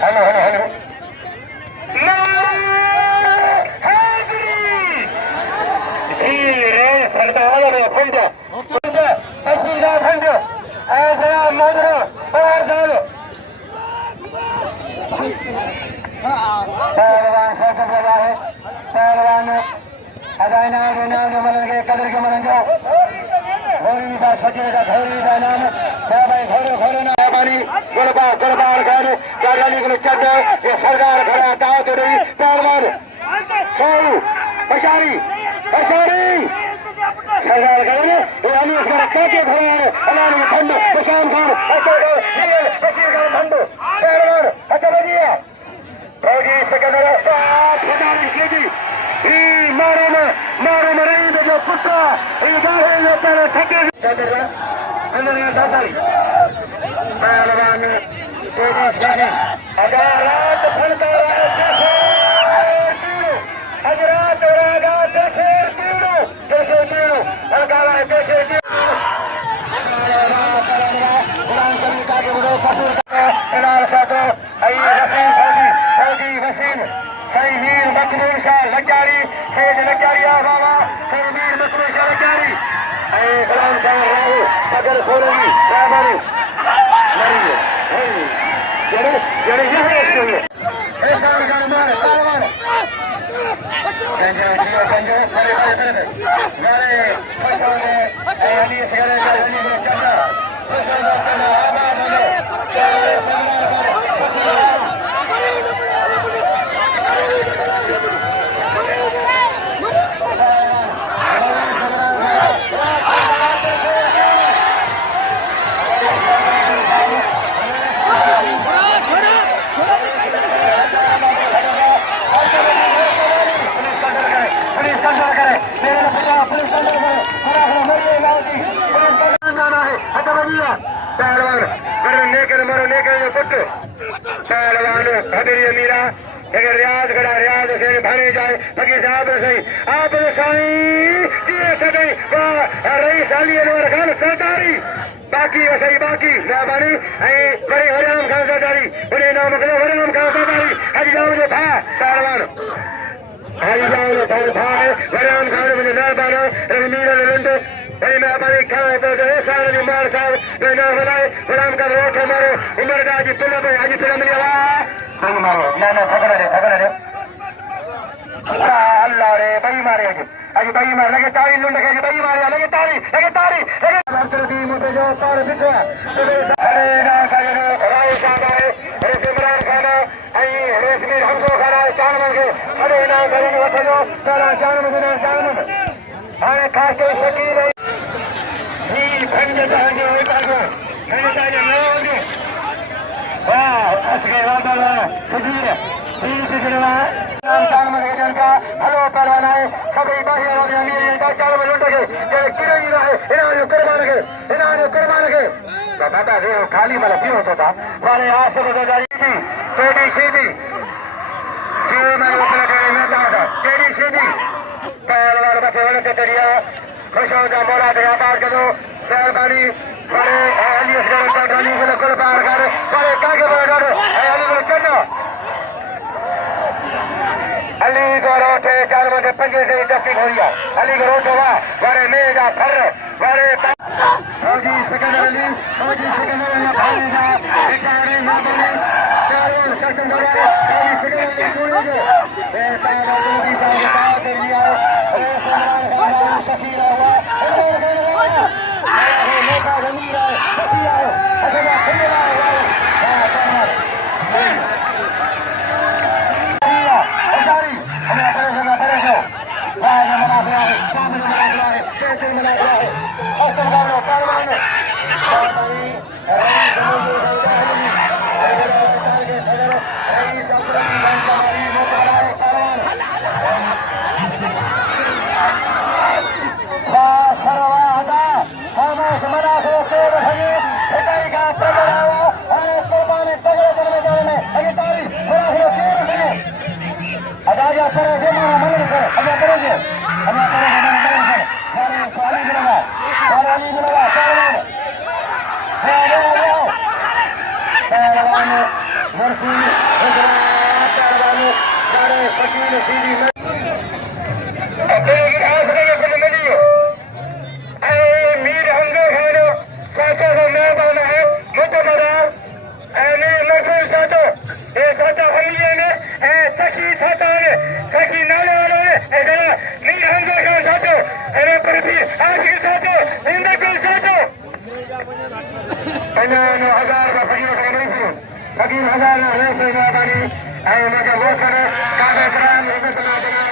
hello hello hello पहलवान शौकत लगा है पहलवान अदायना मन के कदर के मन जाओ घोड़ी का सजे का घोड़ी का नाम भाई घोड़े घोड़े ना पानी गुलबार गुलबार खाने गाड़ी को चढ़ ये सरदार खड़ा दाव तो रही पहलवान सोलू बचारी बचारी सरदार करेंगे यानी इसका रखा के घोड़े हैं अलान के भंडो बशाम खान बशीर खान भंडो पहलवान हटा बजिया फौजी सिकंदर फटारी सीधी मारो में रही जो कुत्ता ये पहले ठके पहलवान अगर रात फलता हजरात रागा देशे तीनों अलगाला देशे कुरान शरीफ का के बड़ो कपूर इलाल सातो फौजी वसीम सही वीर मकबूल शाह लग्गारी सेज लग्गारिया बाबा सही वीर मकबूल शाह लग्गारी गुलाम शाह राहु अगर सोलगी राहबारी जड़े ऐसा मारे सालवान गंजो मारे फसोगे अली सिगरे अली चंदा पहलवान हबीरी अमीरा अगर रियाज खड़ा रियाज हुसैन भाने जाए फकीर साहब सही आप साईं जी सही रही साली अनवर खान सरदारी बाकी सही बाकी मेहरबानी बड़े हरिराम खान सरदारी बड़े नाम करो हरिराम खान सरदारी हज जाओ जो भा पहलवान हज जाओ जो भा है हरिराम खान मुझे मेहरबाना रमीर लंडो बड़ी मेहरबानी खाए तो सारे मार साहब ना बनाए गुलाम का रोट मारो उमर का आज पिला पे आज पिला मिली हवा मारो ना थकना रे अल्लाह रे बई मारे आज बई मार लगे ताली लुंड के बई मारे लगे ताली अब्दुल दी मुझे जो तार बिठवा अरे ना का जो राय साहब है अरे इमरान खान आई रेशमी हमसो खाना चान मन के अरे ना गरी वठो सारा जान में अरे खास के शकील भंड जाएंगे वही पागो मैंने चाहिए न होंगे वाह असके वादा सुधीर तीन से जुड़वा नाम चार में जन का हेलो पहलवान है सभी बाहर और अमीर का चार में लुट गए जे किरई रहे इन्होंने कुर्बान के तो बाबा रे खाली वाला क्यों होता वाले आस बजारी थी टेडी सीधी जो मैं ऊपर करे मैं था टेडी सीधी पहलवान बचे वाले के तरिया खुश हो जा मोरा के आबाद करो मेहरबानी बड़े अली असगर का गाली को कुल पार कर बड़े कागे बड़े अली को चढ़ो अली को रोटे चार बजे पंजे से दस्ती घोड़िया अली को रोटो वाह बड़े मेजा फर बड़े फौजी सिकंदर अली भागेगा बेचारे नबने चारों शासन दरबार फौजी सिकंदर अली पूरे जो ए तारा की साथ दिया ए सलाम शफीर हुआ नेता जमीर है शफीर है अच्छा खुलेगा मरसी सारे फकीर सीधी मीर हमने खानो साचो को मैं पाना है मुझे बड़ा ऐने मजबूर साचो ये साचो हमलिए ने सखी साचो ने सखी नाले वालों ने ऐसा मीर हमने खानो साचो ऐने पर भी आज की साचो इंदे को साचो ऐने 1000 का फकीर का नहीं थी फकीर 1000 ना रेस में बानी ऐ मुझे वो सने काबे कराम हिम्मत ना देना